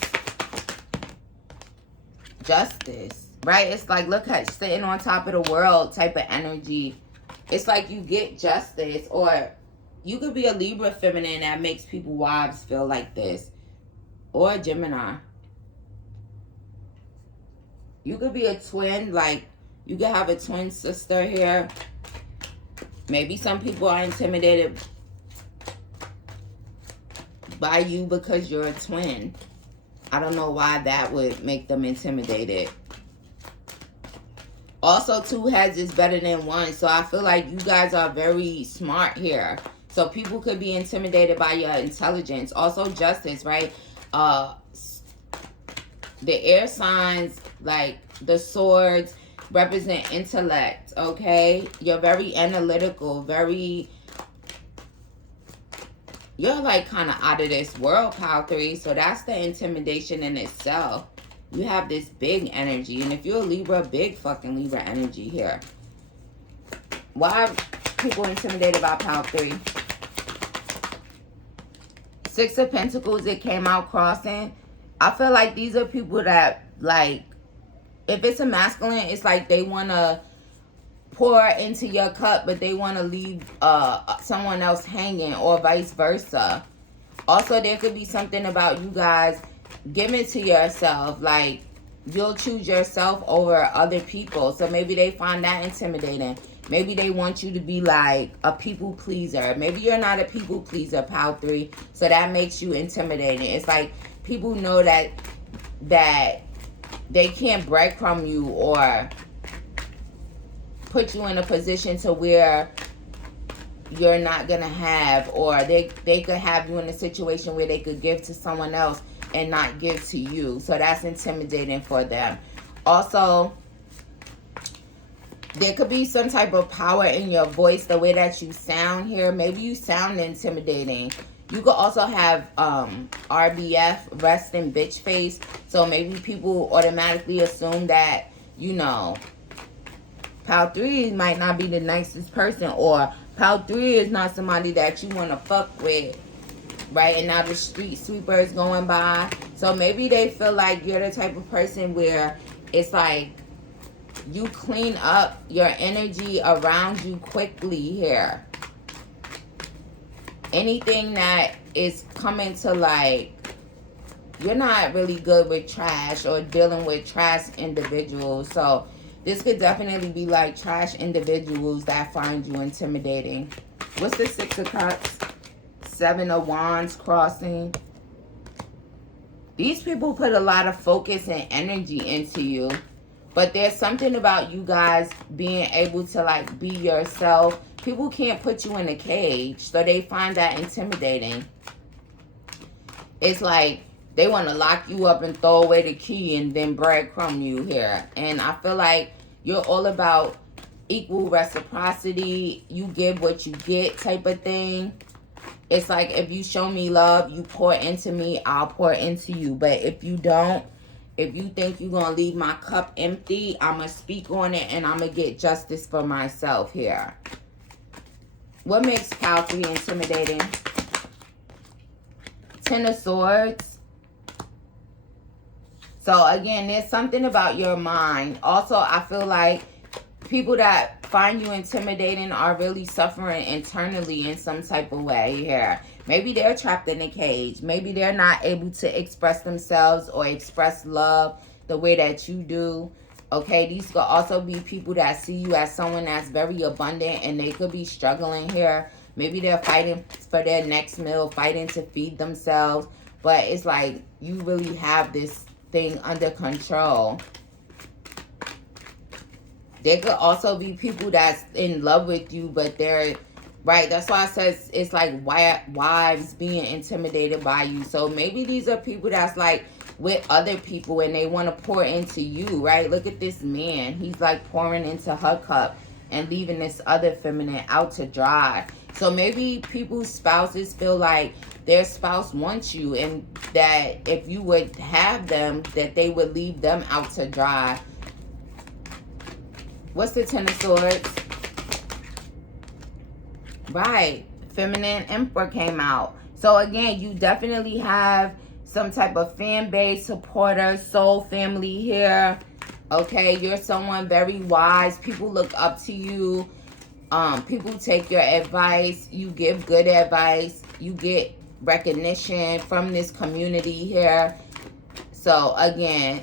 Justice, right? It's like, look at sitting on top of the world type of energy. It's like you get justice, or you could be a Libra feminine that makes people wives feel like this, or a Gemini. You could be a twin, like you could have a twin sister here. Maybe some people are intimidated by you because you're a twin. I don't know why that would make them intimidated. Also, 2 heads is better than 1. So I feel like you guys are very smart here. So people could be intimidated by your intelligence. Also, justice, right? The air signs, like the swords, represent intellect, okay? You're very analytical, you're like kind of out of this world, pal 3. So that's the intimidation in itself. You have this big energy. And if you're a Libra, big fucking Libra energy here. Why are people intimidated about pal 3? 6 of Pentacles, it came out crossing. I feel like these are people that, like, if it's a masculine, it's like they want to pour into your cup, but they want to leave someone else hanging, or vice versa. Also, there could be something about you guys giving to yourself. Like, you'll choose yourself over other people. So maybe they find that intimidating. Maybe they want you to be like a people pleaser. Maybe you're not a people pleaser, pal 3. So that makes you intimidating. It's like people know that they can't breadcrumb you or put you in a position to where you're not gonna have, or they could have you in a situation where they could give to someone else and not give to you. So that's intimidating for them. Also, there could be some type of power in your voice, the way that you sound here. Maybe you sound intimidating. You could also have RBF, resting bitch face. So maybe people automatically assume that, you know, pal 3 might not be the nicest person, or pal 3 is not somebody that you want to fuck with. right? And now the street sweeper is going by. So maybe they feel like you're the type of person where it's like you clean up your energy around you quickly here. Anything that is coming to like, you're not really good with trash or dealing with trash individuals. So this could definitely be like trash individuals that find you intimidating. What's the Six of Cups? Seven of Wands crossing. These people put a lot of focus and energy into you. But there's something about you guys being able to like be yourself. People can't put you in a cage. So they find that intimidating. It's like they want to lock you up and throw away the key and then breadcrumb you here. And I feel like you're all about equal reciprocity. You give what you get type of thing. It's like if you show me love, you pour into me, I'll pour into you. But if you don't, if you think you're going to leave my cup empty, I'm going to speak on it and I'm going to get justice for myself here. What makes Pile 3 intimidating? Ten of Swords. So again, there's something about your mind. Also, I feel like people that find you intimidating are really suffering internally in some type of way here. Maybe they're trapped in a cage. Maybe they're not able to express themselves or express love the way that you do. Okay, these could also be people that see you as someone that's very abundant and they could be struggling here. Maybe they're fighting for their next meal, fighting to feed themselves. But it's like you really have this thing under control. There could also be people that's in love with you, but they're, right, that's why I says it's like wives being intimidated by you. So maybe these are people that's like with other people and they want to pour into you, right? Look at this man. He's like pouring into her cup and leaving this other feminine out to dry. So maybe people's spouses feel like their spouse wants you and that if you would have them, that they would leave them out to dry. What's the Ten of Swords? Right. Feminine Emperor came out. So again, you definitely have some type of fan base, supporter, soul family here. Okay, you're someone very wise. People look up to you. People take your advice. You give good advice. You get recognition from this community here. So again,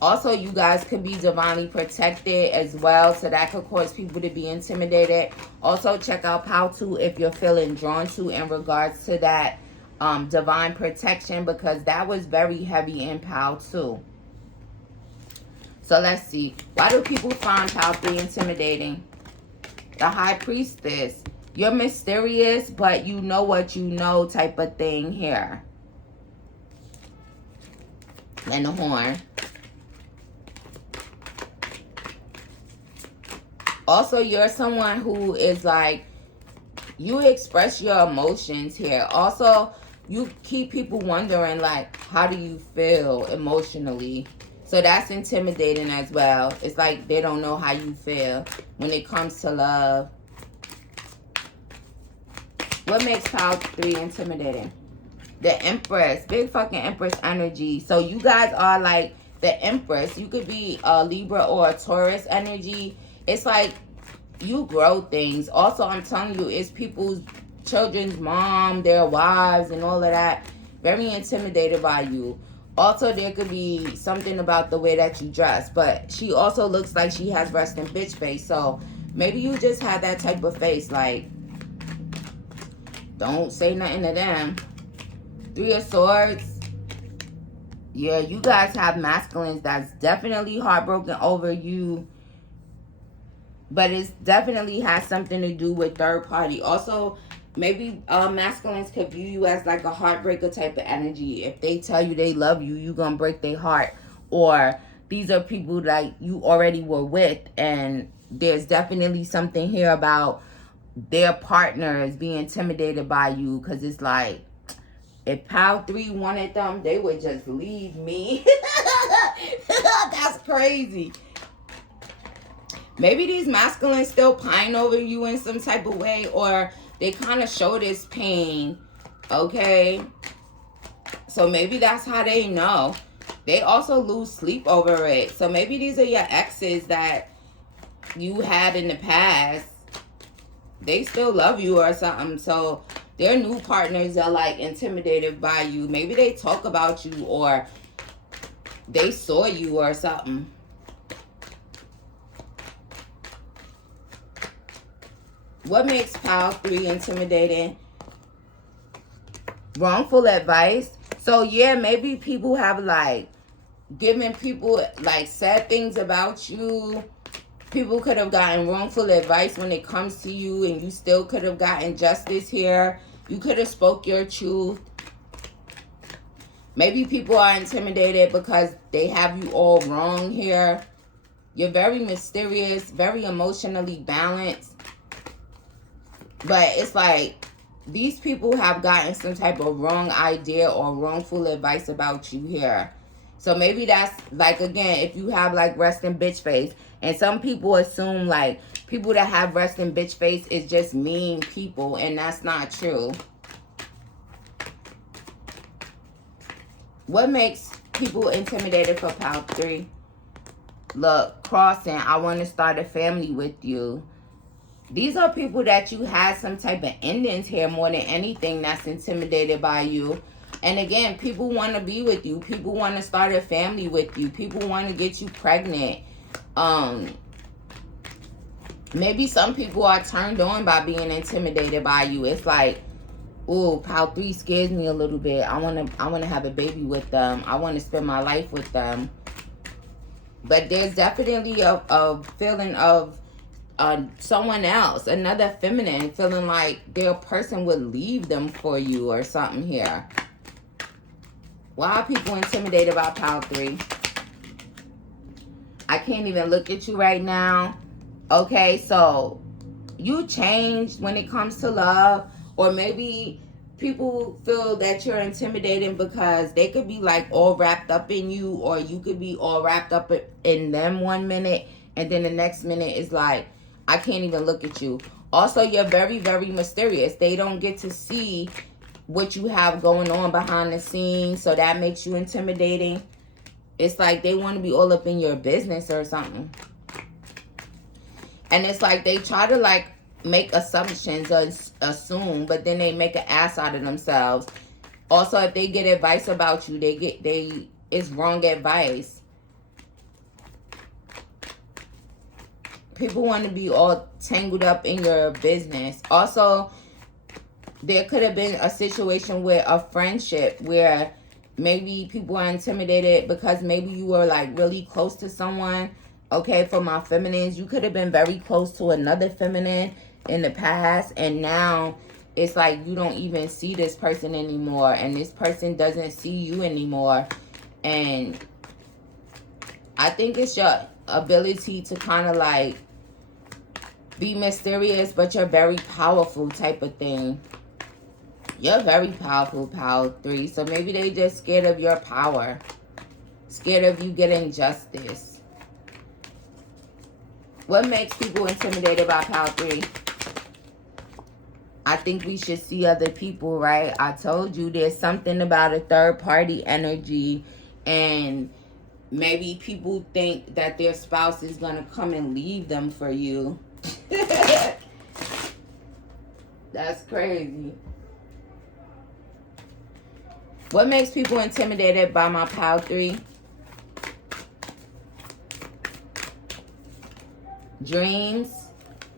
also, you guys could be divinely protected as well. So that could cause people to be intimidated. Also, check out Pile 2 if you're feeling drawn to in regards to that divine protection. Because that was very heavy in Pile 2. So let's see. Why do people find Pile 3 intimidating? The High Priestess. You're mysterious, but you know what you know type of thing here. And the Horn. Also, you're someone who is like, you express your emotions here. Also, you keep people wondering, like, how do you feel emotionally? So that's intimidating as well. It's like they don't know how you feel when it comes to love. What makes Pile 3 intimidating? The Empress. Big fucking Empress energy. So you guys are like the Empress. You could be a Libra or a Taurus energy. It's like you grow things. Also, I'm telling you, it's people's children's mom, their wives, and all of that. Very intimidated by you. Also, there could be something about the way that you dress. But she also looks like she has resting bitch face. So maybe you just have that type of face. Like, don't say nothing to them. Three of Swords. Yeah, you guys have masculines that's definitely heartbroken over you. But it definitely has something to do with third party. Also, maybe masculines could view you as like a heartbreaker type of energy. If they tell you they love you, you're going to break their heart. Or these are people that you already were with. And there's definitely something here about their partners being intimidated by you. Because it's like, if Pile 3 wanted them, they would just leave me. That's crazy. Maybe these masculines still pine over you in some type of way, or they kind of show this pain Okay? So maybe that's how they know. They also lose sleep over it. So maybe these are your exes that you had in the past. They still love you or something. So their new partners are like intimidated by you. Maybe they talk about you or they saw you or something. What makes Pile 3 intimidating? Wrongful advice. So yeah, maybe people have like given people like said things about you. People could have gotten wrongful advice when it comes to you, and you still could have gotten justice here. You could have spoke your truth. Maybe people are intimidated because they have you all wrong here. You're very mysterious, very emotionally balanced. But it's like these people have gotten some type of wrong idea or wrongful advice about you here. So maybe that's like, again, if you have like resting bitch face. And some people assume like people that have resting bitch face is just mean people. And that's not true. What makes people intimidated for Pile 3? Look, crossing. I want to start a family with you. These are people that you had some type of endings here more than anything that's intimidated by you. And again, people want to be with you. People want to start a family with you. People want to get you pregnant. Maybe some people are turned on by being intimidated by you. It's like, ooh, Pile 3 scares me a little bit. I want to have a baby with them. I want to spend my life with them. But there's definitely a feeling of someone else, another feminine, feeling like their person would leave them for you or something here. Why are people intimidated about Pile 3? I can't even look at you right now. Okay, so you changed when it comes to love. Or maybe people feel that you're intimidating because they could be like all wrapped up in you, or you could be all wrapped up in them 1 minute, and then the next minute is like, I can't even look at you. Also, you're very, very mysterious. They don't get to see what you have going on behind the scenes, so that makes you intimidating. It's like they want to be all up in your business or something. And it's like they try to like make assumptions or assume, but then they make an ass out of themselves. Also, if they get advice about you, it's wrong advice. People want to be all tangled up in your business. Also, there could have been a situation where a friendship where maybe people are intimidated because maybe you were like really close to someone. Okay, for my feminines, you could have been very close to another feminine in the past, and now it's like you don't even see this person anymore, and this person doesn't see you anymore. And I think it's your ability to kind of like be mysterious, but you're very powerful type of thing. You're very powerful, Pile 3. So maybe they just scared of your power, scared of you getting justice. What makes people intimidated by Pile 3? I think we should see other people, right? I told you there's something about a third party energy, and maybe people think that their spouse is going to come and leave them for you. That's crazy. What makes people intimidated by my Pile 3? Dreams,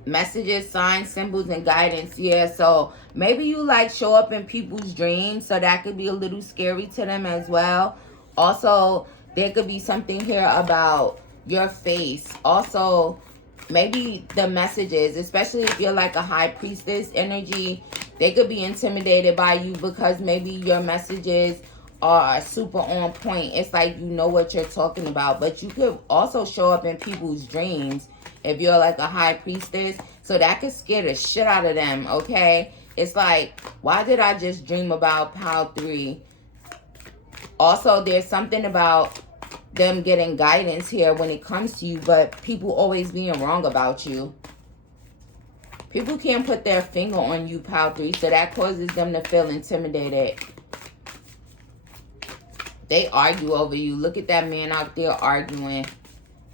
messages, signs, symbols, and guidance. Yeah, so maybe you like show up in people's dreams, so that could be a little scary to them as well. Also, there could be something here about your face. Also, maybe the messages, especially if you're like a high priestess energy, they could be intimidated by you because maybe your messages are super on point. It's like you know what you're talking about. But you could also show up in people's dreams if you're like a high priestess. So that could scare the shit out of them, okay? It's like, why did I just dream about Pile 3? Also, there's something about them getting guidance here when it comes to you, but people always being wrong about you. People can't put their finger on you, pile 3, so that causes them to feel intimidated. They argue over you. Look at that man out there arguing.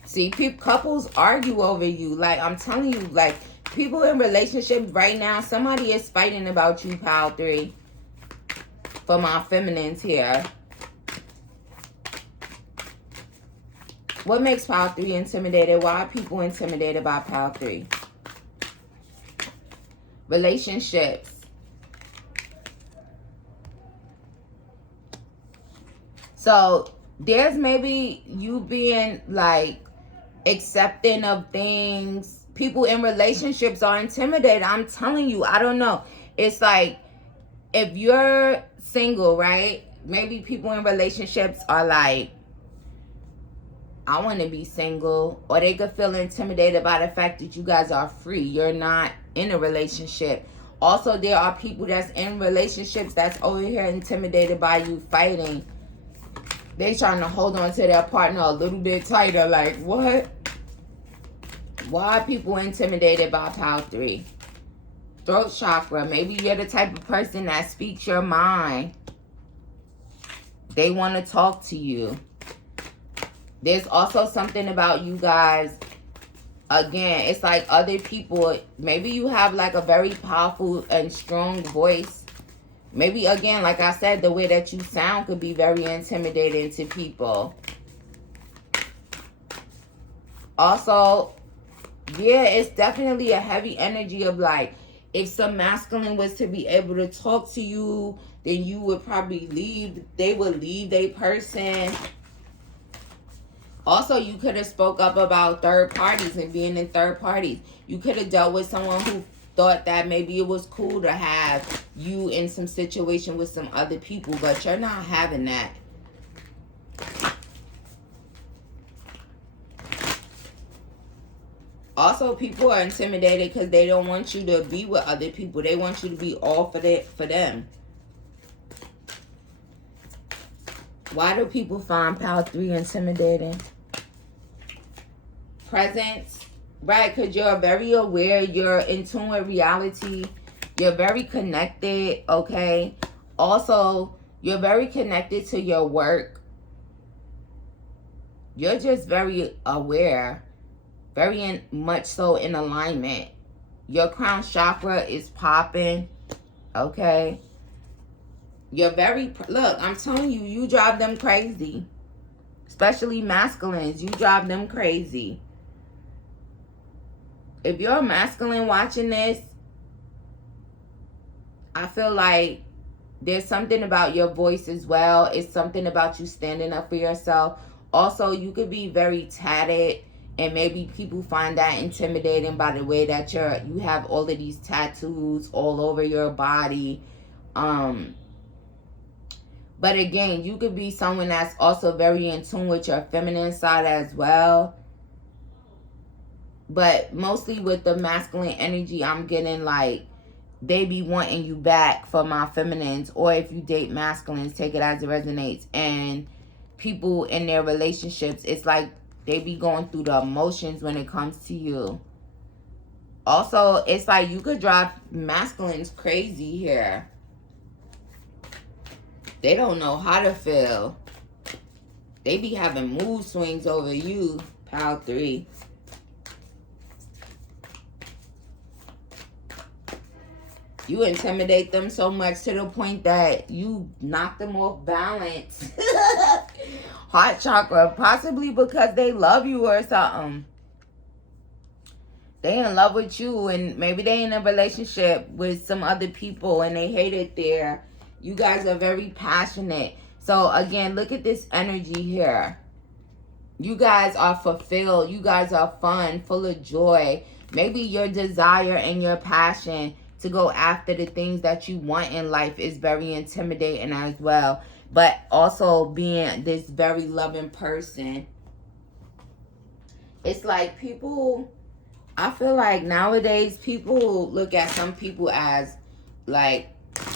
See, couples argue over you. Like, I'm telling you, like, people in relationships right now, somebody is fighting about you, pile 3. For my feminines here. What makes pile 3 intimidated? Why are people intimidated by pile 3? Relationships. So, there's maybe you being, like, accepting of things. People in relationships are intimidated. I'm telling you, I don't know. It's like, if you're single, right? Maybe people in relationships are like, I want to be single. Or they could feel intimidated by the fact that you guys are free. You're not in a relationship. Also, there are people that's in relationships that's over here intimidated by you fighting. They trying to hold on to their partner a little bit tighter. Like, what? Why are people intimidated by pile 3? Throat chakra. Maybe you're the type of person that speaks your mind. They want to talk to you. There's also something about you guys. Again, it's like other people. Maybe you have like a very powerful and strong voice. Maybe, again, like I said, the way that you sound could be very intimidating to people. Also, yeah, it's definitely a heavy energy of like, if some masculine was to be able to talk to you, then you would probably leave. They would leave their person. Also, you could have spoke up about third parties and being in third parties. You could have dealt with someone who thought that maybe it was cool to have you in some situation with some other people, but you're not having that. Also, people are intimidated because they don't want you to be with other people. They want you to be all for them. Why do people find pile 3 intimidating? Presence. Right, because you're very aware. You're in tune with reality. You're very connected, okay? Also, you're very connected to your work. You're just very aware. Very much so in alignment. Your crown chakra is popping. Okay. You're very... Look, I'm telling you, you drive them crazy. Especially masculines. You drive them crazy. If you're a masculine watching this, I feel like there's something about your voice as well. It's something about you standing up for yourself. Also, you could be very tatted. And maybe people find that intimidating by the way that you have all of these tattoos all over your body. But again, you could be someone that's also very in tune with your feminine side as well. But mostly with the masculine energy, I'm getting like they be wanting you back for my feminines. Or if you date masculines, take it as it resonates. And people in their relationships, it's like they be going through the emotions when it comes to you. Also, it's like you could drive masculines crazy here. They don't know how to feel. They be having mood swings over you, pile 3. You intimidate them so much to the point that you knock them off balance. Heart chakra, possibly because they love you or something. They in love with you, and maybe they in a relationship with some other people and they hate it there. You guys are very passionate. So again, look at this energy here. You guys are fulfilled. You guys are fun, full of joy. Maybe your desire and your passion to go after the things that you want in life is very intimidating as well. But also being this very loving person. It's like people, I feel like nowadays people look at some people as like,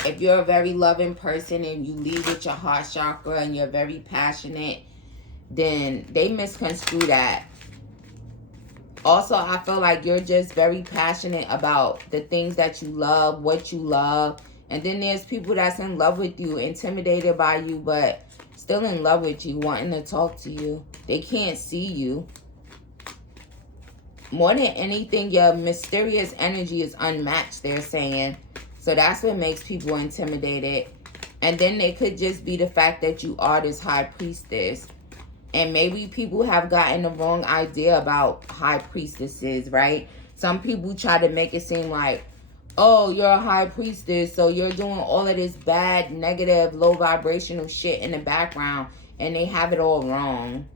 if you're a very loving person and you lead with your heart chakra and you're very passionate, then they misconstrue that. Also, I feel like you're just very passionate about the things that you love, what you love. And then there's people that's in love with you, intimidated by you, but still in love with you, wanting to talk to you. They can't see you. More than anything, your mysterious energy is unmatched, they're saying. So that's what makes people intimidated. And then it could just be the fact that you are this high priestess. And maybe people have gotten the wrong idea about high priestesses, right? Some people try to make it seem like, oh, you're a high priestess, so you're doing all of this bad, negative, low vibrational shit in the background, and they have it all wrong.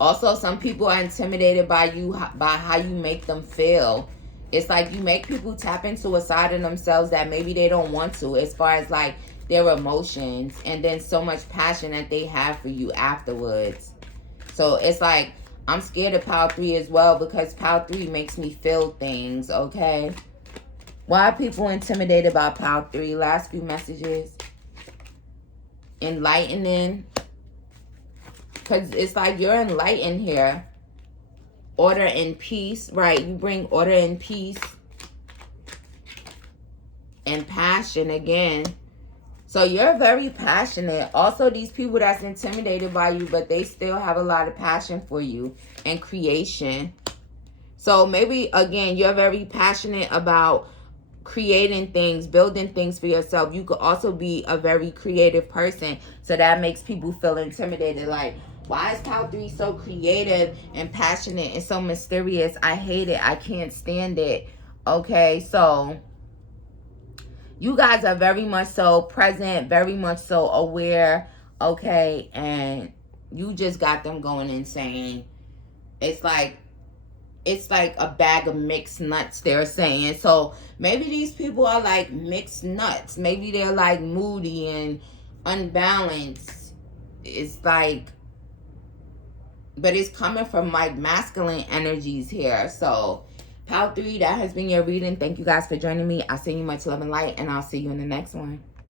Also, some people are intimidated by you, by how you make them feel. It's like you make people tap into a side of themselves that maybe they don't want to, as far as like their emotions, and then so much passion that they have for you afterwards. So it's like, I'm scared of Pile 3 as well, because Pile 3 makes me feel things, okay? Why are people intimidated by Pile 3? Last few messages. Enlightening. Because it's like you're enlightened here. Order and peace, right? You bring order and peace. And passion again. So you're very passionate. Also, these people that's intimidated by you, but they still have a lot of passion for you and creation. So maybe, again, you're very passionate about creating things, building things for yourself. You could also be a very creative person. So that makes people feel intimidated. Like, why is Pile 3 so creative and passionate and so mysterious? I hate it. I can't stand it. Okay, so you guys are very much so present, very much so aware, okay? And you just got them going insane. It's like a bag of mixed nuts, they're saying. So maybe these people are like mixed nuts. Maybe they're like moody and unbalanced. It's like, but it's coming from like masculine energies here. So Pile 3, that has been your reading. Thank you guys for joining me. I send you much love and light, and I'll see you in the next one.